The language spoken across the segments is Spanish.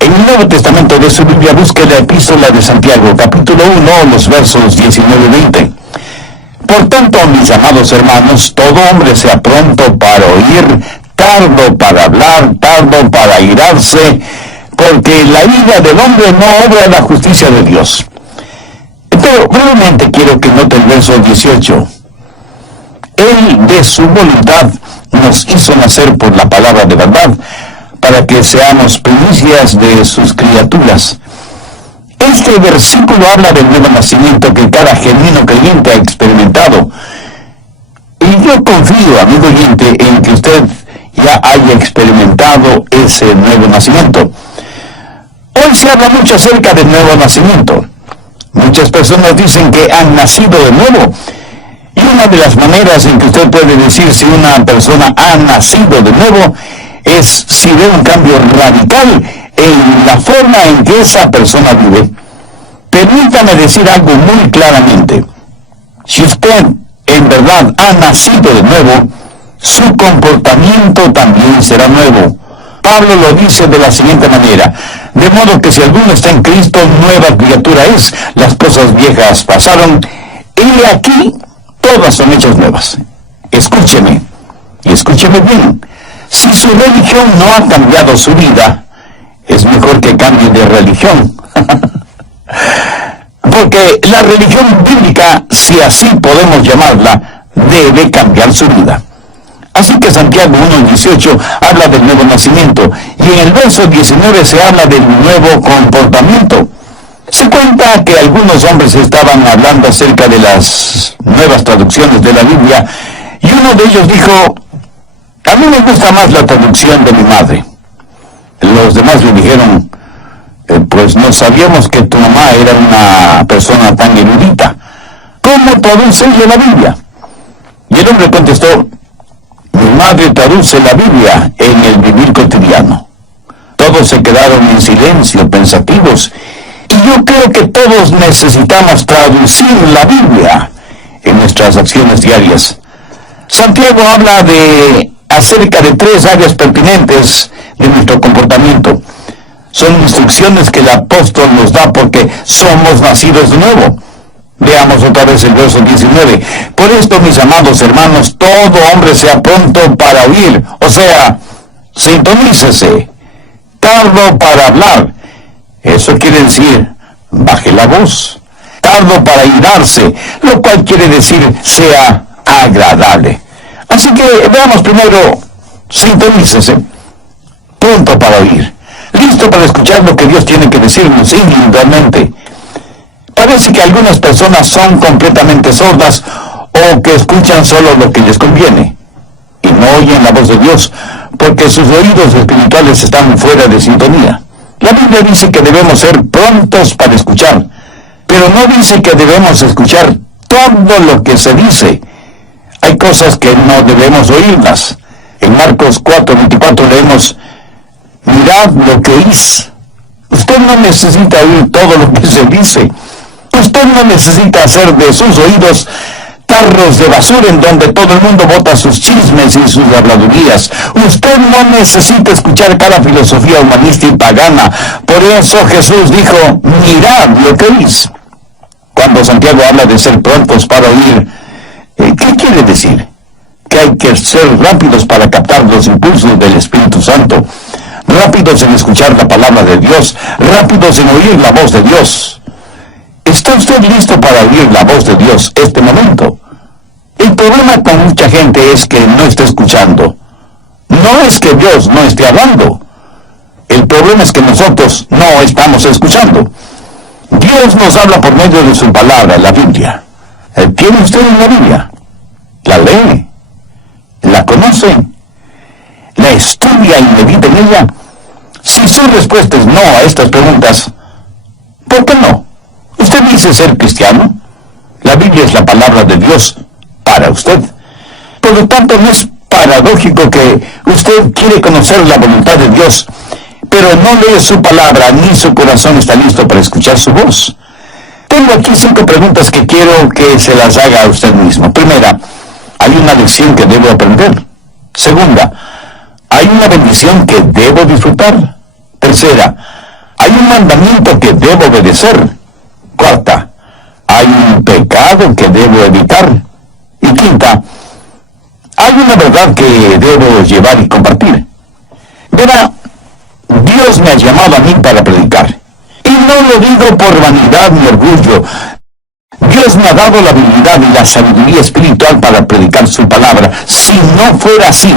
En el Nuevo Testamento de su Biblia busque la epístola de Santiago, capítulo 1, los versos 19 y 20. Por tanto, mis amados hermanos, todo hombre sea pronto para oír, tardo para hablar, tardo para airarse, porque la ira del hombre no obra la justicia de Dios. Pero brevemente quiero que note el verso 18. Él de su voluntad nos hizo nacer por la palabra de verdad, para que seamos primicias de sus criaturas. Este versículo habla del nuevo nacimiento que cada genuino creyente ha experimentado. Y yo confío, amigo oyente, en que usted ya haya experimentado ese nuevo nacimiento. Hoy se habla mucho acerca del nuevo nacimiento. Muchas personas dicen que han nacido de nuevo. Y una de las maneras en que usted puede decir si una persona ha nacido de nuevo es si ve un cambio radical en la forma en que esa persona vive. Permítame decir algo muy claramente. Si usted en verdad ha nacido de nuevo, su comportamiento también será nuevo. Pablo lo dice de la siguiente manera: de modo que si alguno está en Cristo, nueva criatura es. Las cosas viejas pasaron, y aquí todas son hechas nuevas. Escúcheme, y escúcheme bien. Si su religión no ha cambiado su vida, es mejor que cambie de religión. Porque la religión bíblica, si así podemos llamarla, debe cambiar su vida. Así que Santiago 1:18 habla del nuevo nacimiento, y en el verso 19 se habla del nuevo comportamiento. Se cuenta que algunos hombres estaban hablando acerca de las nuevas traducciones de la Biblia, y uno de ellos dijo: a mí me gusta más la traducción de mi madre. Los demás le dijeron: pues no sabíamos que tu mamá era una persona tan erudita. ¿Cómo traduce ella la Biblia? Y el hombre contestó: mi madre traduce la Biblia en el vivir cotidiano. Todos se quedaron en silencio, pensativos, y yo creo que todos necesitamos traducir la Biblia en nuestras acciones diarias. Santiago habla acerca de 3 áreas pertinentes de nuestro comportamiento. Son instrucciones que el apóstol nos da porque somos nacidos de nuevo. Veamos otra vez el verso 19. Por esto, mis amados hermanos, todo hombre sea pronto para oír, o sea, sintonícese, tardo para hablar. Eso quiere decir, baje la voz. Tardo para airarse, lo cual quiere decir, sea agradable. Así que veamos primero, sintonícese, pronto para oír, listo para escuchar lo que Dios tiene que decirnos individualmente. Parece que algunas personas son completamente sordas o que escuchan solo lo que les conviene y no oyen la voz de Dios porque sus oídos espirituales están fuera de sintonía. La Biblia dice que debemos ser prontos para escuchar, pero no dice que debemos escuchar todo lo que se dice. Hay cosas que no debemos oírlas. En Marcos 4:24 leemos: mirad lo que oís. Usted no necesita oír todo lo que se dice. Usted no necesita hacer de sus oídos tarros de basura en donde todo el mundo bota sus chismes y sus habladurías. Usted no necesita escuchar cada filosofía humanista y pagana. Por eso Jesús dijo: mirad lo que oís. Cuando Santiago habla de ser prontos para oír, ¿qué quiere decir? Que hay que ser rápidos para captar los impulsos del Espíritu Santo, rápidos en escuchar la palabra de Dios, rápidos en oír la voz de Dios. ¿Está usted listo para oír la voz de Dios este momento? El problema con mucha gente es que no está escuchando. No es que Dios no esté hablando. El problema es que nosotros no estamos escuchando. Dios nos habla por medio de su palabra, la Biblia. ¿Tiene usted una Biblia? ¿La lee? ¿La conoce? ¿La estudia y medita en ella? Si su respuesta es no a estas preguntas, ¿por qué no? ¿Usted dice ser cristiano? La Biblia es la palabra de Dios para usted. Por lo tanto, no es paradójico que usted quiere conocer la voluntad de Dios, pero no lee su palabra ni su corazón está listo para escuchar su voz. Tengo aquí 5 preguntas que quiero que se las haga a usted mismo. Primera, ¿hay una lección que debo aprender? Segunda, ¿hay una bendición que debo disfrutar? Tercera, hay un mandamiento que debo obedecer. Cuarta, hay un pecado que debo evitar. Y quinta, hay una verdad que debo llevar y compartir. Verá, Dios me ha llamado a mí para predicar. Y no lo digo por vanidad ni orgullo. Dios me ha dado la habilidad y la sabiduría espiritual para predicar su palabra. Si no fuera así,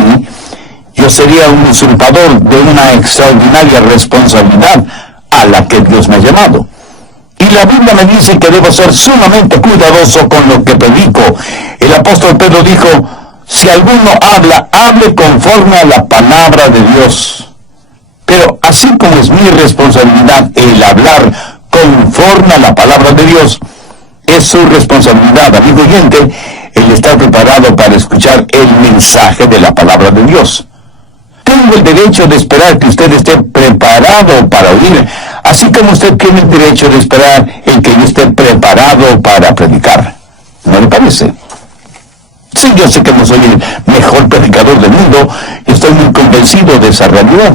yo sería un usurpador de una extraordinaria responsabilidad a la que Dios me ha llamado. Y la Biblia me dice que debo ser sumamente cuidadoso con lo que predico. El apóstol Pedro dijo, si alguno habla, hable conforme a la palabra de Dios. Pero así como es mi responsabilidad el hablar conforme a la palabra de Dios, es su responsabilidad, amigo oyente, el estar preparado para escuchar el mensaje de la palabra de Dios. Tengo el derecho de esperar que usted esté preparado para oír, así como usted tiene el derecho de esperar el que yo esté preparado para predicar. ¿No le parece? Sí, yo sé que no soy el mejor predicador del mundo y estoy muy convencido de esa realidad.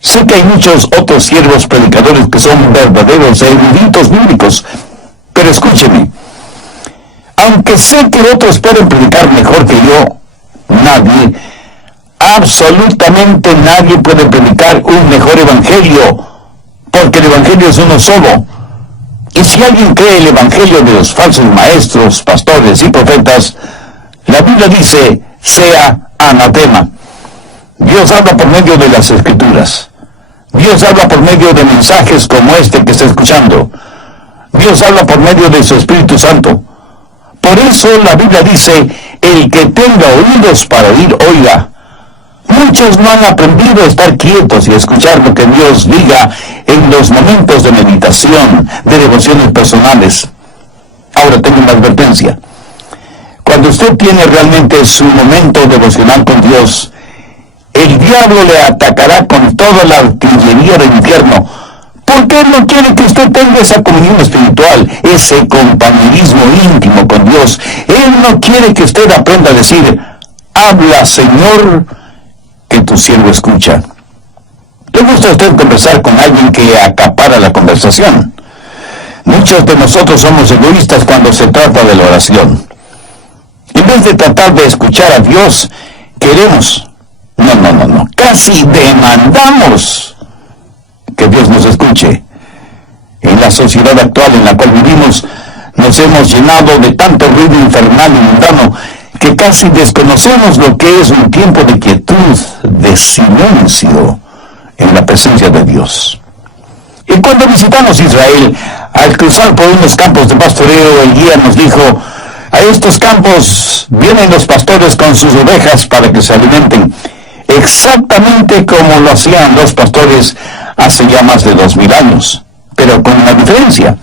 Sé que hay muchos otros siervos predicadores que son verdaderos eruditos bíblicos, pero escúcheme, aunque sé que otros pueden predicar mejor que yo, nadie, absolutamente nadie puede predicar un mejor evangelio, porque el evangelio es uno solo. Y si alguien cree el evangelio de los falsos maestros, pastores y profetas, la Biblia dice, sea anatema. Dios habla por medio de las Escrituras. Dios habla por medio de mensajes como este que está escuchando. Dios habla por medio de su Espíritu Santo. Por eso la Biblia dice, el que tenga oídos para oír, oiga. Muchos no han aprendido a estar quietos y a escuchar lo que Dios diga en los momentos de meditación, de devociones personales. Ahora tengo una advertencia. Cuando usted tiene realmente su momento devocional con Dios, el diablo le atacará con toda la artillería del infierno, porque él no quiere que usted tenga esa comunión espiritual, ese compañerismo íntimo con Dios. Él no quiere que usted aprenda a decir, habla, Señor, que tu siervo escucha. ¿Le gusta a usted conversar con alguien que acapara la conversación? Muchos de nosotros somos egoístas cuando se trata de la oración. En vez de tratar de escuchar a Dios, queremos, casi demandamos que Dios nos escuche. En la sociedad actual en la cual vivimos, nos hemos llenado de tanto ruido infernal y mundano que casi desconocemos lo que es un tiempo de quietud, de silencio en la presencia de Dios. Y cuando visitamos Israel, al cruzar por unos campos de pastoreo, el guía nos dijo, a estos campos vienen los pastores con sus ovejas para que se alimenten, exactamente como lo hacían los pastores hace ya más de 2000 años, pero con una diferencia.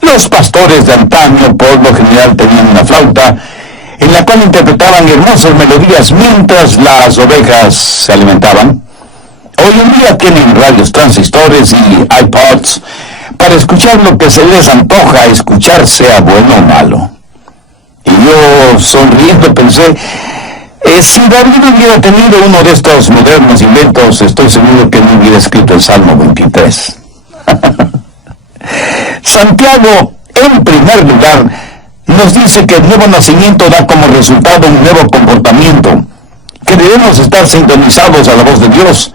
Los pastores de antaño por lo general tenían una flauta en la cual interpretaban hermosas melodías mientras las ovejas se alimentaban. Hoy en día tienen radios transistores y iPods para escuchar lo que se les antoja escuchar, sea bueno o malo. Y yo, sonriendo, pensé, si David hubiera tenido uno de estos modernos inventos, estoy seguro que no hubiera escrito el Salmo 23. Santiago, en primer lugar, nos dice que el nuevo nacimiento da como resultado un nuevo comportamiento, que debemos estar sintonizados a la voz de Dios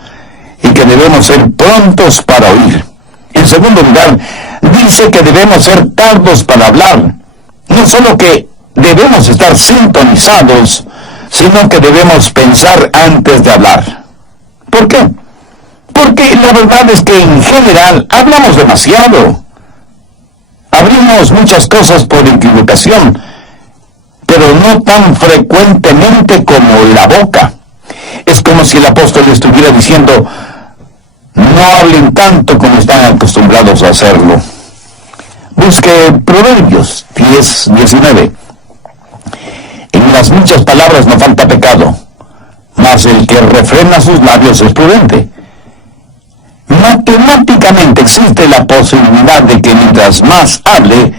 y que debemos ser prontos para oír. En segundo lugar, dice que debemos ser tardos para hablar. No solo que debemos estar sintonizados, sino que debemos pensar antes de hablar. ¿Por qué? Porque la verdad es que en general hablamos demasiado. Abrimos muchas cosas por equivocación, pero no tan frecuentemente como la boca. Es como si el apóstol estuviera diciendo, no hablen tanto como están acostumbrados a hacerlo. Busque Proverbios 10:19. En las muchas palabras no falta pecado, mas el que refrena sus labios es prudente. Matemáticamente existe la posibilidad de que mientras más hable,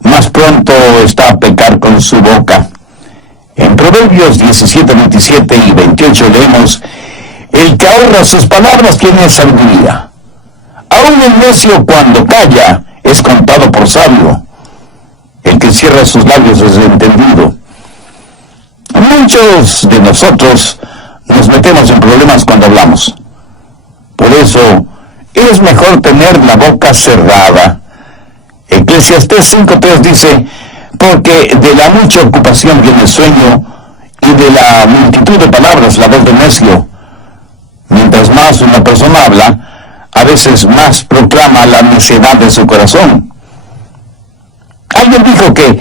más pronto está a pecar con su boca. En Proverbios 17:27 y 28 leemos, el que ahorra sus palabras tiene sabiduría. Aún el necio cuando calla es contado por sabio. El que cierra sus labios es entendido. Muchos de nosotros nos metemos en problemas cuando hablamos. Por eso es mejor tener la boca cerrada. Eclesiastés 5:3 dice: porque de la mucha ocupación viene el sueño, y de la multitud de palabras la voz del necio. Mientras más una persona habla, a veces más proclama la necedad de su corazón. Alguien dijo que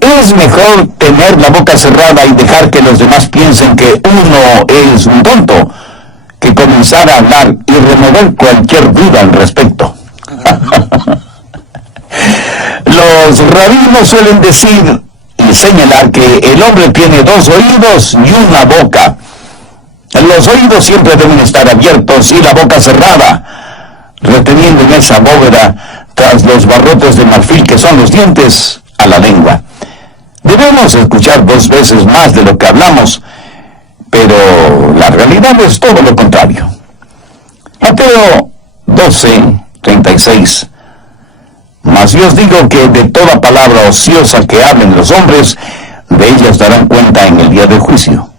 es mejor tener la boca cerrada y dejar que los demás piensen que uno es un tonto, que comenzar a hablar y remover cualquier duda al respecto. Los rabinos suelen decir y señalar que el hombre tiene 2 oídos y una boca. Los oídos siempre deben estar abiertos y la boca cerrada, reteniendo en esa bóveda, tras los barrotes de marfil que son los dientes, a la lengua. Debemos escuchar 2 veces más de lo que hablamos, pero la realidad es todo lo contrario. Mateo 12:36. Mas yo os digo que de toda palabra ociosa que hablen los hombres, de ellas darán cuenta en el día del juicio.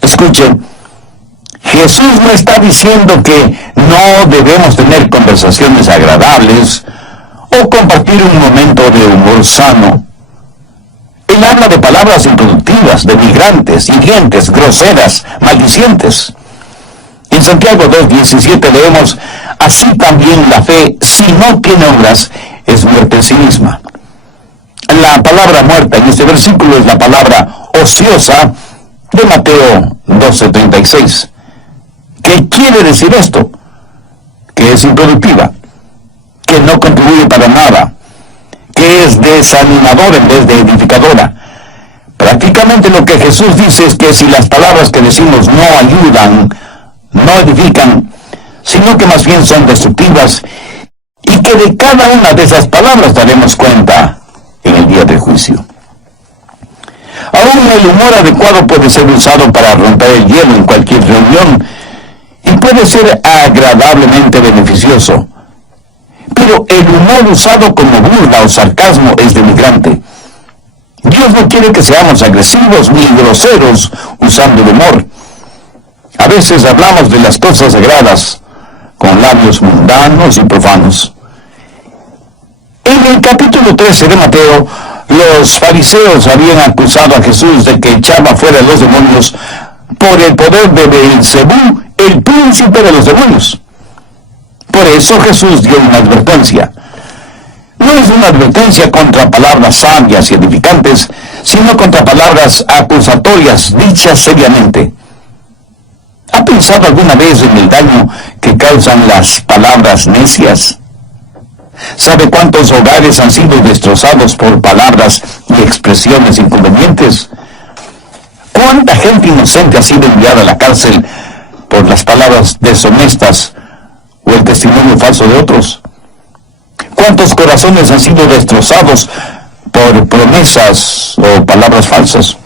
Escuchen, Jesús no está diciendo que no debemos tener conversaciones agradables o compartir un momento de humor sano. Él habla de palabras improductivas, denigrantes, hirientes, groseras, maldicientes. En Santiago 2:17 leemos: así también la fe, si no tiene obras, es muerte en sí misma. La palabra muerta en este versículo es la palabra ociosa de Mateo 12:36. ¿Qué quiere decir esto? Que es improductiva, que no contribuye para nada, que es desanimadora en vez de edificadora. Prácticamente lo que Jesús dice es que si las palabras que decimos no ayudan, no edifican, sino que más bien son destructivas, y que de cada una de esas palabras daremos cuenta en el día del juicio. Aún el humor adecuado puede ser usado para romper el hielo en cualquier reunión, y puede ser agradablemente beneficioso. Pero el humor usado como burla o sarcasmo es denigrante. Dios no quiere que seamos agresivos ni groseros usando el humor. A veces hablamos de las cosas sagradas con labios mundanos y profanos. En el capítulo 13 de Mateo, los fariseos habían acusado a Jesús de que echaba fuera a los demonios por el poder de Beelzebú, el príncipe de los demonios. Por eso Jesús dio una advertencia. No es una advertencia contra palabras sabias y edificantes, sino contra palabras acusatorias dichas seriamente. ¿Ha pensado alguna vez en el daño que causan las palabras necias? ¿Sabe cuántos hogares han sido destrozados por palabras y expresiones inconvenientes? ¿Cuánta gente inocente ha sido enviada a la cárcel por las palabras deshonestas o el testimonio falso de otros? ¿Cuántos corazones han sido destrozados por promesas o palabras falsas?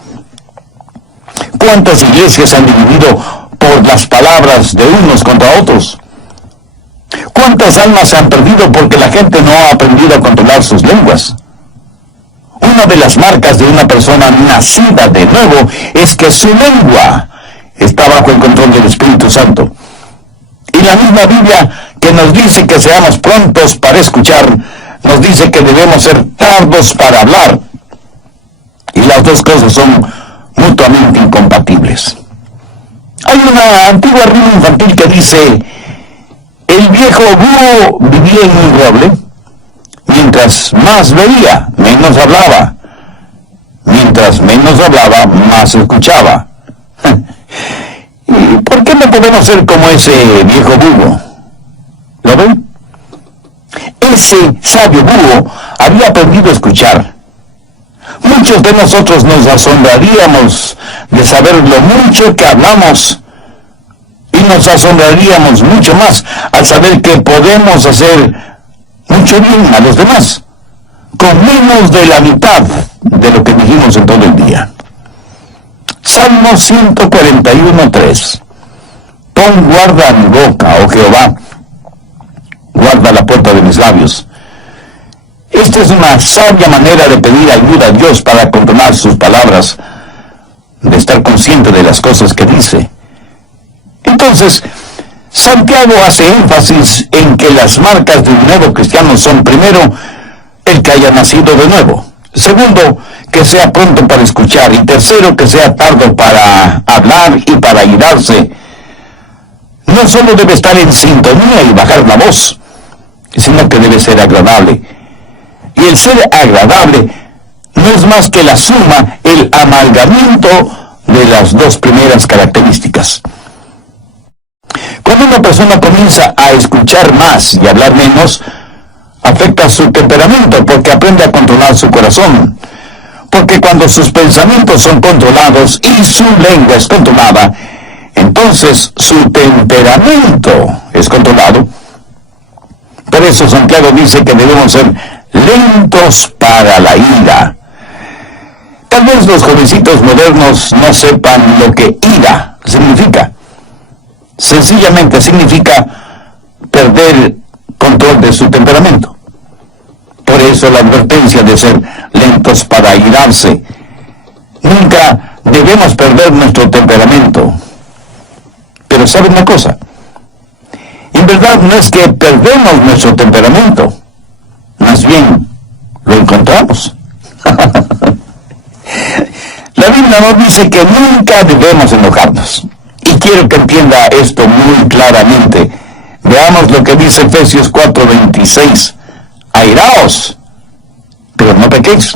¿Cuántas iglesias han dividido por las palabras de unos contra otros? ¿Cuántas almas se han perdido porque la gente no ha aprendido a controlar sus lenguas? Una de las marcas de una persona nacida de nuevo es que su lengua está bajo el control del Espíritu Santo. Y la misma Biblia, que nos dice que seamos prontos para escuchar, nos dice que debemos ser tardos para hablar. Y las dos cosas son mutuamente incompatibles. Hay una antigua rima infantil que dice: el viejo búho vivía en un roble, mientras más veía, menos hablaba. Mientras menos hablaba, más escuchaba. ¿Y por qué no podemos ser como ese viejo búho? ¿Lo ven? Ese sabio búho había aprendido a escuchar. Muchos de nosotros nos asombraríamos de saber lo mucho que hablamos, y nos asombraríamos mucho más al saber que podemos hacer mucho bien a los demás, con menos de la mitad de lo que dijimos en todo el día. Salmo 141:3. Pon guarda a mi boca, oh Jehová, mis labios. Esta es una sabia manera de pedir ayuda a Dios para controlar sus palabras, de estar consciente de las cosas que dice. Entonces, Santiago hace énfasis en que las marcas de un nuevo cristiano son, primero, el que haya nacido de nuevo; segundo, que sea pronto para escuchar; y tercero, que sea tardo para hablar y para irarse. No solo debe estar en sintonía y bajar la voz, sino que debe ser agradable. Y el ser agradable no es más que la suma, el amalgamiento de las dos primeras características. Cuando una persona comienza a escuchar más y hablar menos, afecta su temperamento, porque aprende a controlar su corazón. Porque cuando sus pensamientos son controlados y su lengua es controlada, entonces su temperamento es controlado. Por eso Santiago dice que debemos ser lentos para la ira. Tal vez los jovencitos modernos no sepan lo que ira significa. Sencillamente significa perder control de su temperamento. Por eso la advertencia de ser lentos para irarse. Nunca debemos perder nuestro temperamento. Pero ¿saben una cosa? En verdad no es que perdemos nuestro temperamento, más bien lo encontramos. La Biblia nos dice que nunca debemos enojarnos. Y quiero que entienda esto muy claramente. Veamos lo que dice Efesios 4:26. Airaos, pero no pequéis.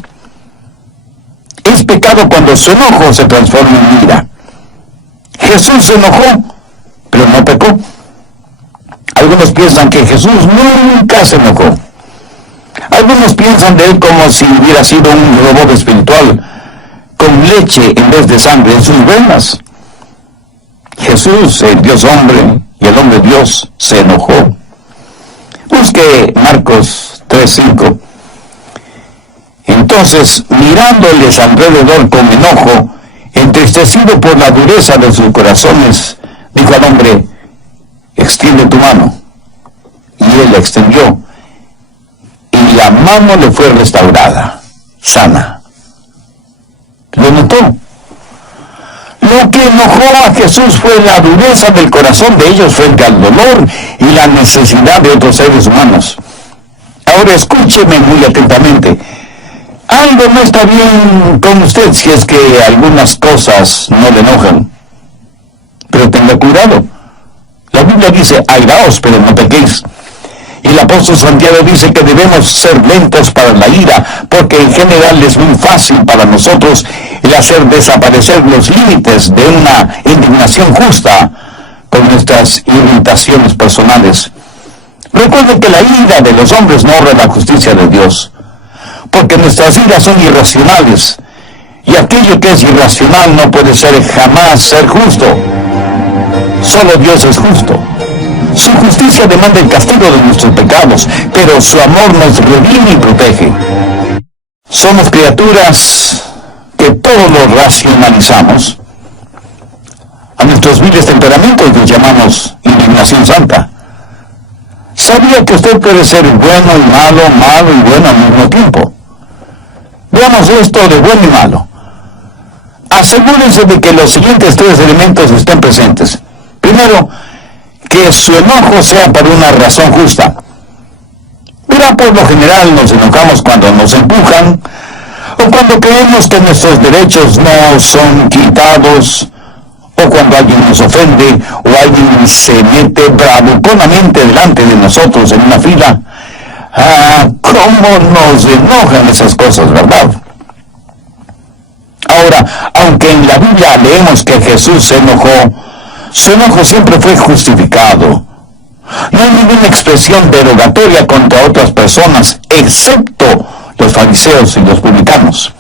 Es pecado cuando su enojo se transforma en ira. Jesús se enojó, pero no pecó. Algunos piensan que Jesús nunca se enojó. Algunos piensan de él como si hubiera sido un robot espiritual, con leche en vez de sangre en sus venas. Jesús, el Dios hombre y el hombre Dios, se enojó. Busque Marcos 3:5. Entonces, mirándoles alrededor con enojo, entristecido por la dureza de sus corazones, dijo al hombre: extiende tu mano. Y él la extendió, y la mano le fue restaurada, sana. ¿Lo notó? Lo que enojó a Jesús fue la dureza del corazón de ellos frente al dolor y la necesidad de otros seres humanos. Ahora escúcheme muy atentamente. Algo no está bien con usted si es que algunas cosas no le enojan. Pero tenga cuidado. La Biblia dice: airaos, pero no pequéis. Y el apóstol Santiago dice que debemos ser lentos para la ira, porque en general es muy fácil para nosotros el hacer desaparecer los límites de una indignación justa con nuestras irritaciones personales. Recuerden que la ira de los hombres no obra la justicia de Dios, porque nuestras iras son irracionales, y aquello que es irracional no puede jamás ser justo. Solo Dios es justo. Su justicia demanda el castigo de nuestros pecados, pero su amor nos redime y protege. Somos criaturas que todo lo racionalizamos. A nuestros viles temperamentos los llamamos indignación santa. ¿Sabía que usted puede ser bueno y malo, malo y bueno al mismo tiempo? Veamos esto de bueno y malo. Asegúrense de que los siguientes tres elementos estén presentes. Primero, que su enojo sea por una razón justa. Verá, por lo general nos enojamos cuando nos empujan, o cuando creemos que nuestros derechos no son quitados, o cuando alguien nos ofende, o alguien se mete bravuconamente delante de nosotros en una fila. ¿Cómo nos enojan esas cosas, verdad? Ahora, aunque en la Biblia leemos que Jesús se enojó, su enojo siempre fue justificado. No hay ninguna expresión derogatoria contra otras personas, excepto los fariseos y los publicanos.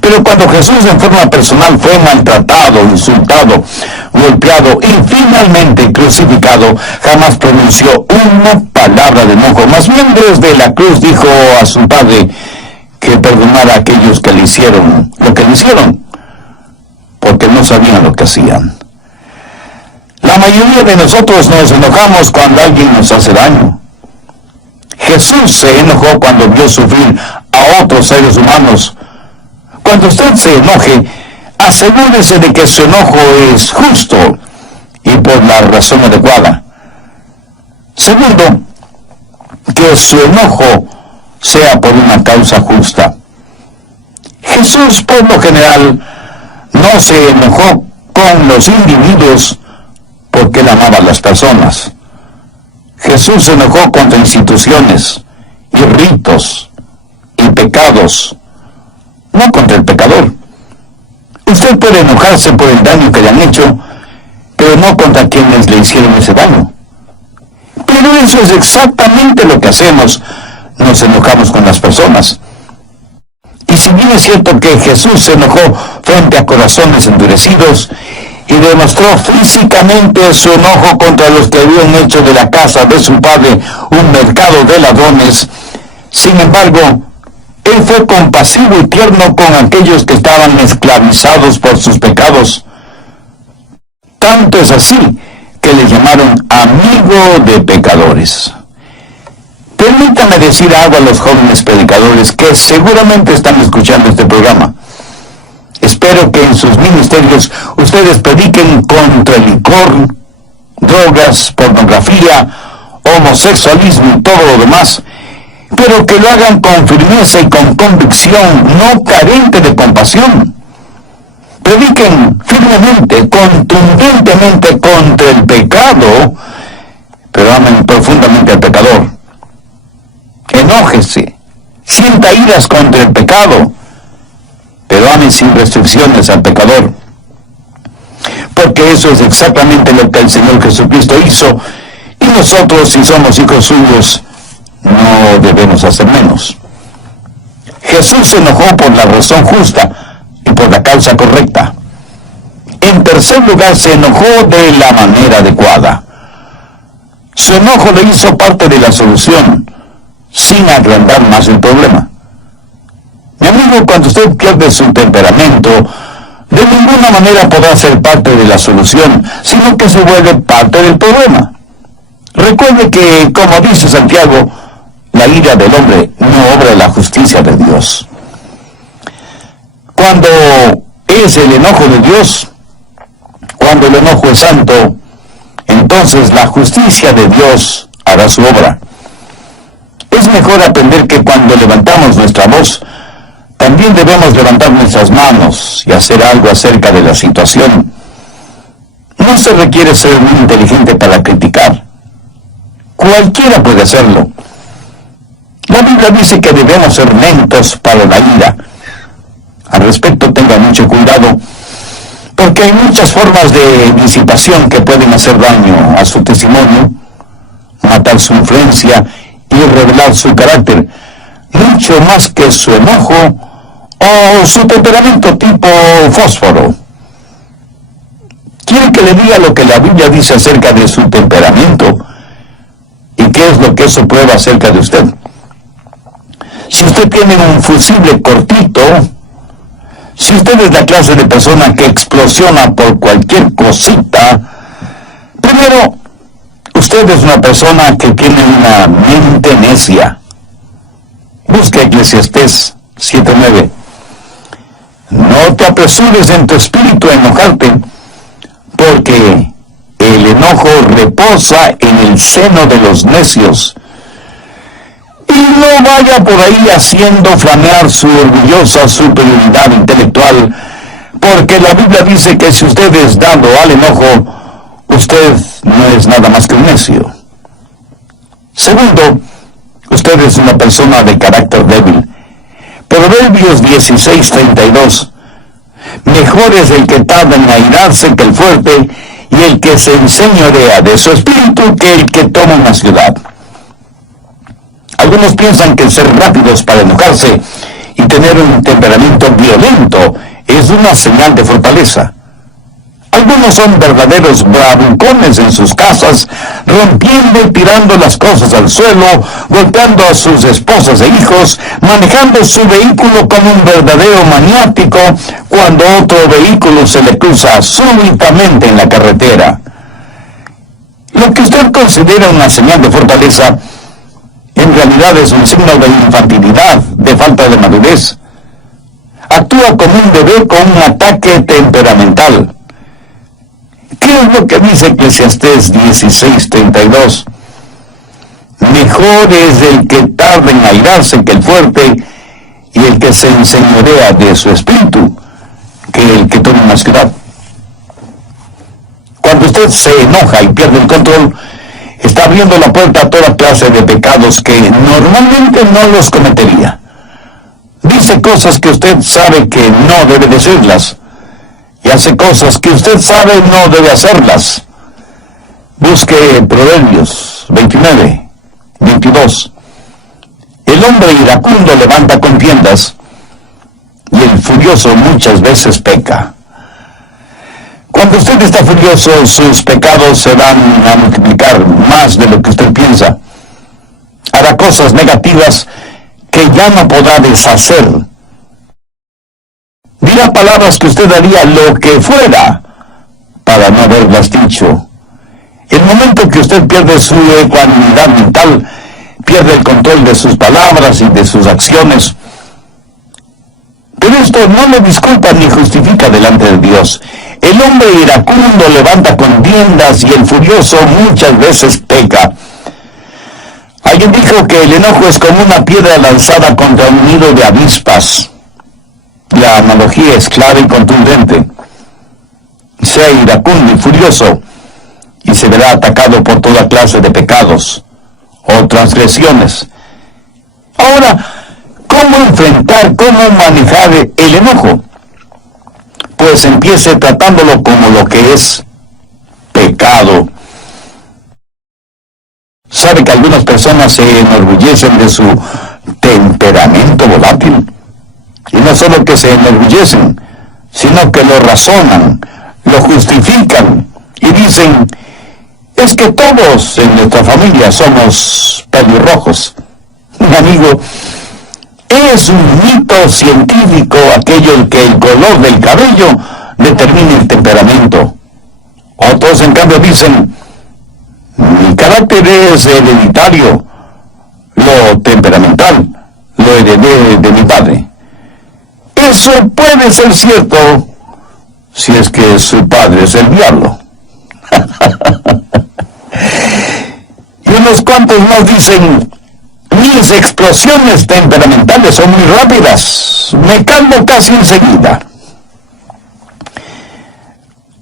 Pero cuando Jesús en forma personal fue maltratado, insultado, golpeado y finalmente crucificado, jamás pronunció una palabra de enojo. Más bien desde la cruz dijo a su Padre que perdonara a aquellos que le hicieron lo que le hicieron, porque no sabían lo que hacían. La mayoría de nosotros nos enojamos cuando alguien nos hace daño. Jesús se enojó cuando vio sufrir a otros seres humanos. Cuando usted se enoje, asegúrese de que su enojo es justo y por la razón adecuada. Segundo, que su enojo sea por una causa justa. Jesús, por lo general, no se enojó con los individuos porque él amaba a las personas. Jesús se enojó contra instituciones y ritos y pecados, no contra el pecador. Usted puede enojarse por el daño que le han hecho, pero no contra quienes le hicieron ese daño. Pero eso es exactamente lo que hacemos, nos enojamos con las personas. Y si bien es cierto que Jesús se enojó frente a corazones endurecidos y demostró físicamente su enojo contra los que habían hecho de la casa de su padre un mercado de ladrones, sin embargo, él fue compasivo y tierno con aquellos que estaban esclavizados por sus pecados. Tanto es así que le llamaron amigo de pecadores. Permítame decir algo a los jóvenes predicadores que seguramente están escuchando este programa. Espero que en sus ministerios ustedes prediquen contra el licor, drogas, pornografía, homosexualismo y todo lo demás, pero que lo hagan con firmeza y con convicción, no carente de compasión. Prediquen firmemente, contundentemente contra el pecado, pero amen profundamente al pecador. Enójese, sienta iras contra el pecado, pero ame sin restricciones al pecador. Porque eso es exactamente lo que el Señor Jesucristo hizo, y nosotros, si somos hijos suyos, no debemos hacer menos. Jesús se enojó por la razón justa y por la causa correcta. En tercer lugar, se enojó de la manera adecuada. Su enojo le hizo parte de la solución, sin agrandar más el problema. Mi amigo, cuando usted pierde su temperamento, de ninguna manera podrá ser parte de la solución, sino que se vuelve parte del problema. Recuerde que, como dice Santiago, la ira del hombre no obra la justicia de Dios. Cuando es el enojo de Dios, cuando el enojo es santo, entonces la justicia de Dios hará su obra. Es mejor aprender que cuando levantamos nuestra voz, también debemos levantar nuestras manos y hacer algo acerca de la situación. No se requiere ser muy inteligente para criticar. Cualquiera puede hacerlo. La Biblia dice que debemos ser lentos para la ira. Al respecto, tenga mucho cuidado, porque hay muchas formas de disipación que pueden hacer daño a su testimonio, matar su influencia y revelar su carácter, mucho más que su enojo o su temperamento tipo fósforo. ¿Quiere que le diga lo que la Biblia dice acerca de su temperamento? ¿Y qué es lo que eso prueba acerca de usted? Si usted tiene un fusible cortito, si usted es la clase de persona que explosiona por cualquier cosita, primero, usted es una persona que tiene una mente necia. Busca Eclesiastés 7:9. No te apresures en tu espíritu a enojarte, porque el enojo reposa en el seno de los necios. Y no vaya por ahí haciendo flamear su orgullosa superioridad intelectual, porque la Biblia dice que si usted es dado al enojo, usted no es nada más que un necio. Segundo, usted es una persona de carácter débil. Proverbios 16:32. Mejor es el que tarda en airarse que el fuerte, y el que se enseñorea de su espíritu que el que toma una ciudad. Algunos piensan que ser rápidos para enojarse y tener un temperamento violento es una señal de fortaleza. Algunos son verdaderos bravucones en sus casas, rompiendo y tirando las cosas al suelo, golpeando a sus esposas e hijos, manejando su vehículo como un verdadero maniático cuando otro vehículo se le cruza súbitamente en la carretera. Lo que usted considera una señal de fortaleza, en en realidad es un signo de infantilidad, de falta de madurez. Actúa como un bebé con un ataque temperamental. ¿Qué es lo que dice Eclesiastés 16:32? Mejor es el que tarda en airarse que el fuerte, y el que se enseñorea de su espíritu, que el que toma una ciudad. Cuando usted se enoja y pierde el control, está abriendo la puerta a toda clase de pecados que normalmente no los cometería. Dice cosas que usted sabe que no debe decirlas, y hace cosas que usted sabe no debe hacerlas. Busque Proverbios 29:22. El hombre iracundo levanta contiendas, y el furioso muchas veces peca. Cuando usted está furioso, sus pecados se van a multiplicar más de lo que usted piensa. Hará cosas negativas que ya no podrá deshacer. Dirá palabras que usted haría lo que fuera para no haberlas dicho. El momento que usted pierde su ecuanimidad mental, pierde el control de sus palabras y de sus acciones. Pero esto no le disculpa ni justifica delante de Dios. El hombre iracundo levanta contiendas, y el furioso muchas veces peca. Alguien dijo que el enojo es como una piedra lanzada contra un nido de avispas. La analogía es clara y contundente. Sea iracundo y furioso, y se verá atacado por toda clase de pecados o transgresiones. Ahora, ¿cómo enfrentar, cómo manejar el enojo? Pues empiece tratándolo como lo que es: pecado. ¿Sabe que algunas personas se enorgullecen de su temperamento volátil? Y no solo que se enorgullecen, sino que lo razonan, lo justifican y dicen: es que todos en nuestra familia somos pelirrojos. Amigo, es un mito científico aquello en que el color del cabello determina el temperamento. Otros, en cambio, dicen: mi carácter es hereditario, lo temperamental lo heredé de mi padre. Eso puede ser cierto si es que su padre es el diablo. Y unos cuantos más dicen: mis explosiones temperamentales son muy rápidas, me calmo casi enseguida.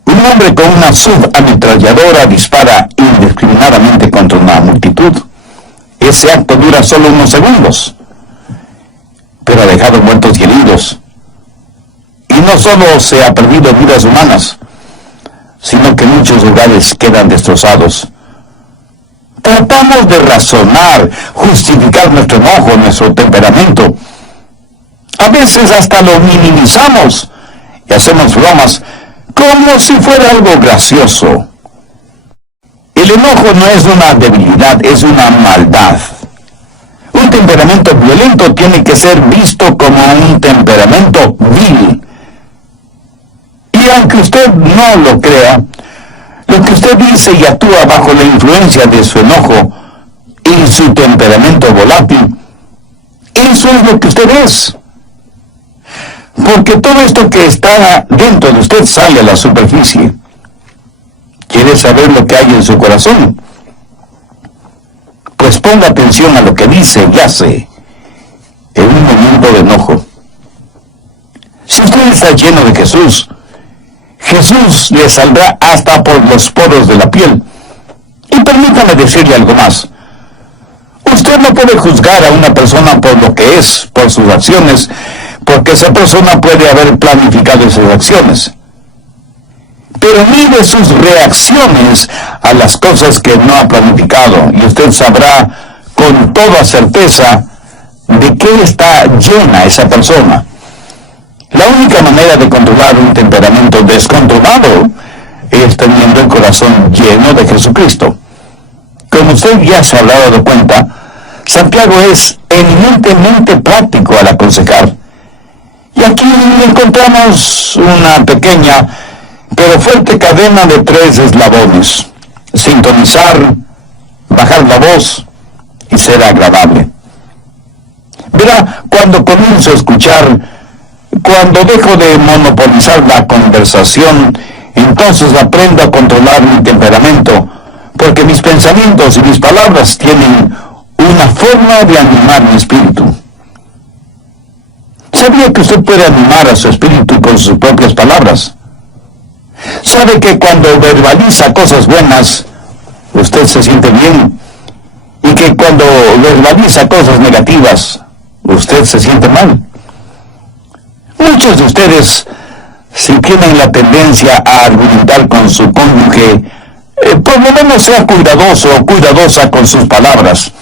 Un hombre con una subametralladora dispara indiscriminadamente contra una multitud. Ese acto dura solo unos segundos, pero ha dejado muertos y heridos. Y no solo se ha perdido vidas humanas, sino que muchos lugares quedan destrozados. Tratamos de razonar, justificar nuestro enojo, nuestro temperamento. A veces hasta lo minimizamos y hacemos bromas como si fuera algo gracioso. El enojo no es una debilidad, es una maldad. Un temperamento violento tiene que ser visto como un temperamento vil. Y aunque usted no lo crea, lo que usted dice y actúa bajo la influencia de su enojo y su temperamento volátil, eso es lo que usted es. Porque todo esto que está dentro de usted sale a la superficie. ¿Quiere saber lo que hay en su corazón? Pues ponga atención a lo que dice y hace en un momento de enojo. Si usted está lleno de Jesús, Jesús le saldrá hasta por los poros de la piel. Y permítame decirle algo más. Usted no puede juzgar a una persona por lo que es, por sus acciones, porque esa persona puede haber planificado esas acciones. Pero mire sus reacciones a las cosas que no ha planificado, y usted sabrá con toda certeza de qué está llena esa persona. La única manera de controlar un temperamento descontrolado es teniendo el corazón lleno de Jesucristo. Como usted ya se habrá dado cuenta, Santiago es eminentemente práctico al aconsejar. Y aquí encontramos una pequeña pero fuerte cadena de 3 eslabones: sintonizar, bajar la voz y ser agradable. Verá, cuando comienzo a escuchar, cuando dejo de monopolizar la conversación, entonces aprendo a controlar mi temperamento, porque mis pensamientos y mis palabras tienen una forma de animar mi espíritu. ¿Sabía que usted puede animar a su espíritu con sus propias palabras? ¿Sabe que cuando verbaliza cosas buenas, usted se siente bien? Y que cuando verbaliza cosas negativas, usted se siente mal. Muchos de ustedes, si tienen la tendencia a argumentar con su cónyuge, por lo menos sea cuidadoso o cuidadosa con sus palabras.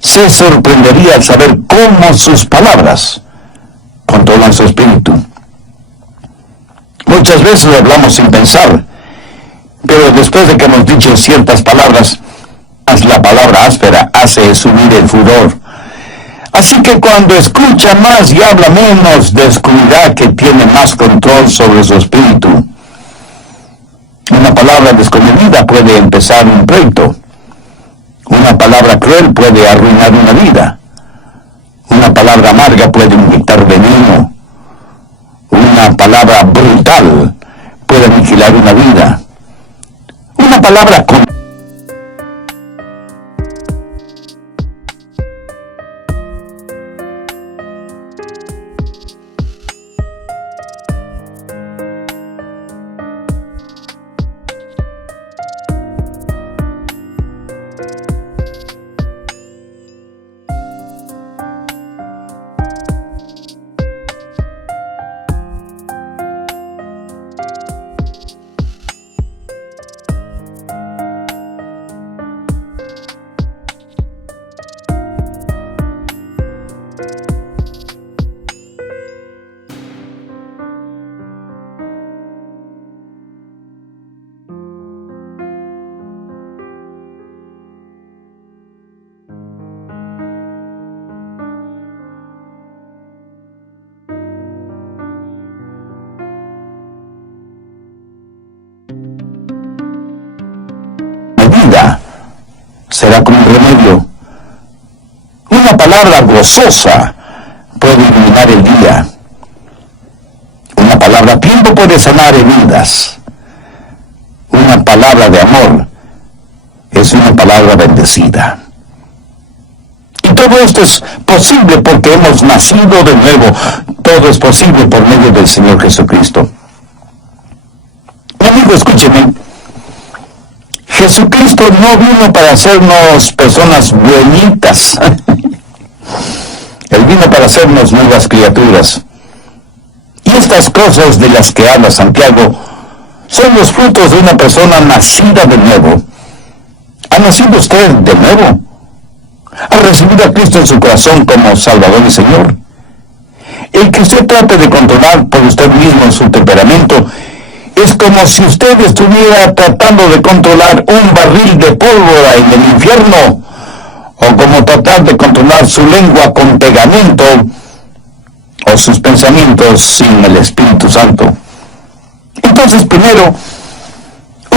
Se sorprendería al saber cómo sus palabras controlan su espíritu. Muchas veces hablamos sin pensar, pero después de que hemos dicho ciertas palabras, la palabra áspera hace subir el furor. Así que cuando escucha más y habla menos, descubrirá que tiene más control sobre su espíritu. Una palabra descomedida puede empezar un pleito. Una palabra cruel puede arruinar una vida. Una palabra amarga puede inyectar veneno. Una palabra brutal puede aniquilar una vida. Una palabra con medida será como un remedio. Una palabra gozosa puede iluminar el día. Una palabra a tiempo puede sanar heridas. Una palabra de amor es una palabra bendecida. Y todo esto es posible porque hemos nacido de nuevo. Todo es posible por medio del Señor Jesucristo. Mi amigo, escúcheme. Jesucristo no vino para hacernos personas buenitas. Él vino para hacernos nuevas criaturas. Y estas cosas de las que habla Santiago son los frutos de una persona nacida de nuevo. ¿Ha nacido usted de nuevo? ¿Ha recibido a Cristo en su corazón como Salvador y Señor? El que usted trate de controlar por usted mismo su temperamento es como si usted estuviera tratando de controlar un barril de pólvora en el infierno, o como tratar de controlar su lengua con pegamento, o sus pensamientos sin el Espíritu Santo. Entonces, primero,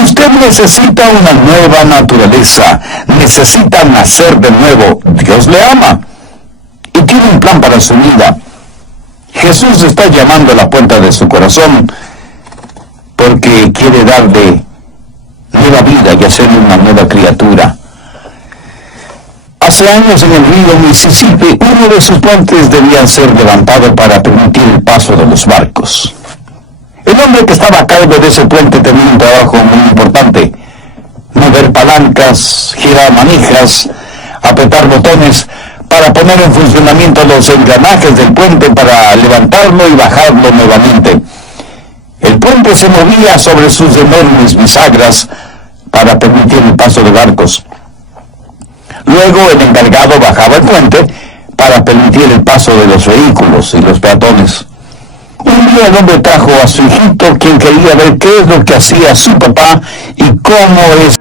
usted necesita una nueva naturaleza, necesita nacer de nuevo. Dios le ama y tiene un plan para su vida. Jesús está llamando a la puerta de su corazón porque quiere darle nueva vida y hacerle una nueva criatura. Hace años en el río Mississippi, uno de sus puentes debía ser levantado para permitir el paso de los barcos. El hombre que estaba a cargo de ese puente tenía un trabajo muy importante: mover palancas, girar manijas, apretar botones para poner en funcionamiento los engranajes del puente para levantarlo y bajarlo nuevamente. El puente se movía sobre sus enormes bisagras para permitir el paso de barcos. Luego el encargado bajaba el puente para permitir el paso de los vehículos y los peatones. Un día el hombre trajo a su hijito, quien quería ver qué es lo que hacía su papá y cómo es.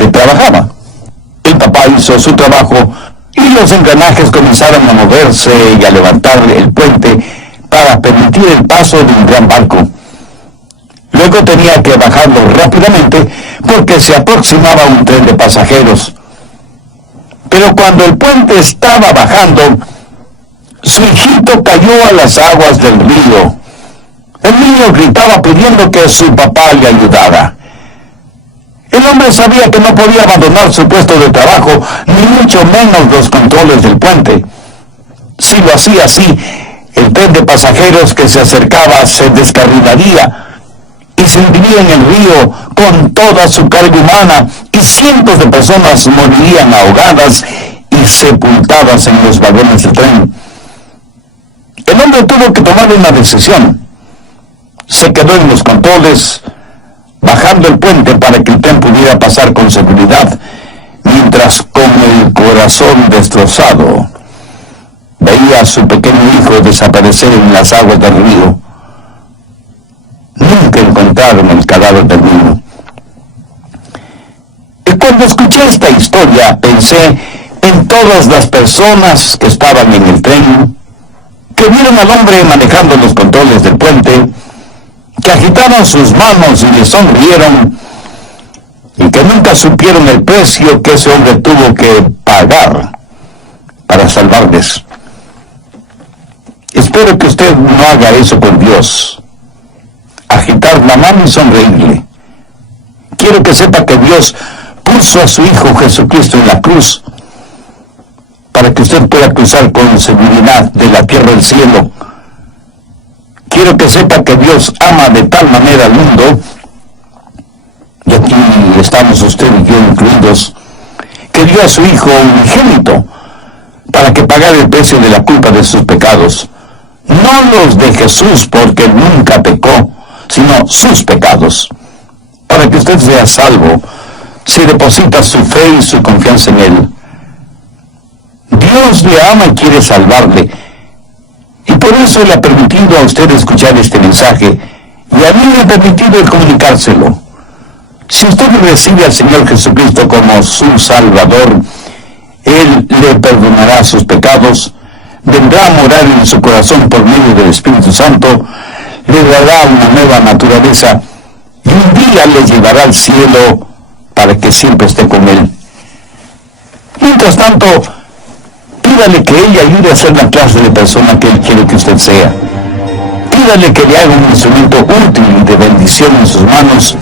puente trabajaba. El papá hizo su trabajo y los engranajes comenzaron a moverse y a levantar el puente para permitir el paso de un gran barco. Luego tenía que bajarlo rápidamente porque se aproximaba un tren de pasajeros. Pero cuando el puente estaba bajando, su hijito cayó a las aguas del río. El niño gritaba pidiendo que su papá le ayudara. El hombre sabía que no podía abandonar su puesto de trabajo, ni mucho menos los controles del puente. Si lo hacía así, el tren de pasajeros que se acercaba se descarrilaría y se hundiría en el río con toda su carga humana, y cientos de personas morirían ahogadas y sepultadas en los vagones del tren. El hombre tuvo que tomar una decisión. Se quedó en los controles, bajando el puente para que el tren pudiera pasar con seguridad, mientras con el corazón destrozado veía a su pequeño hijo desaparecer en las aguas del río. Nunca encontraron el cadáver del niño. Y cuando escuché esta historia, pensé en todas las personas que estaban en el tren, que vieron al hombre manejando los controles del puente, que agitaron sus manos y le sonrieron, y que nunca supieron el precio que ese hombre tuvo que pagar para salvarles. Espero que usted no haga eso con Dios, agitar la mano y sonreírle. Quiero que sepa que Dios puso a su Hijo Jesucristo en la cruz para que usted pueda cruzar con seguridad de la tierra al cielo. Quiero que sepa que Dios ama de tal manera al mundo, y aquí estamos usted y yo incluidos, que dio a su Hijo unigénito para que pagara el precio de la culpa de sus pecados. No los de Jesús, porque Él nunca pecó, sino sus pecados, para que usted sea salvo si deposita su fe y su confianza en Él. Dios le ama y quiere salvarle, y por eso le ha permitido a usted escuchar este mensaje, y a mí me ha permitido el comunicárselo. Si usted recibe al Señor Jesucristo como su Salvador, Él le perdonará sus pecados, vendrá a morar en su corazón por medio del Espíritu Santo, le dará una nueva naturaleza, y un día le llevará al cielo para que siempre esté con Él. Mientras tanto, pídale que Él le ayude a ser la clase de persona que Él quiere que usted sea. Pídale que le haga un instrumento útil y de bendición en sus manos,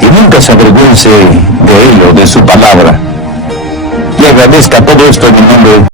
y nunca se avergüence de Él o de su palabra. Y agradezca todo esto en el nombre de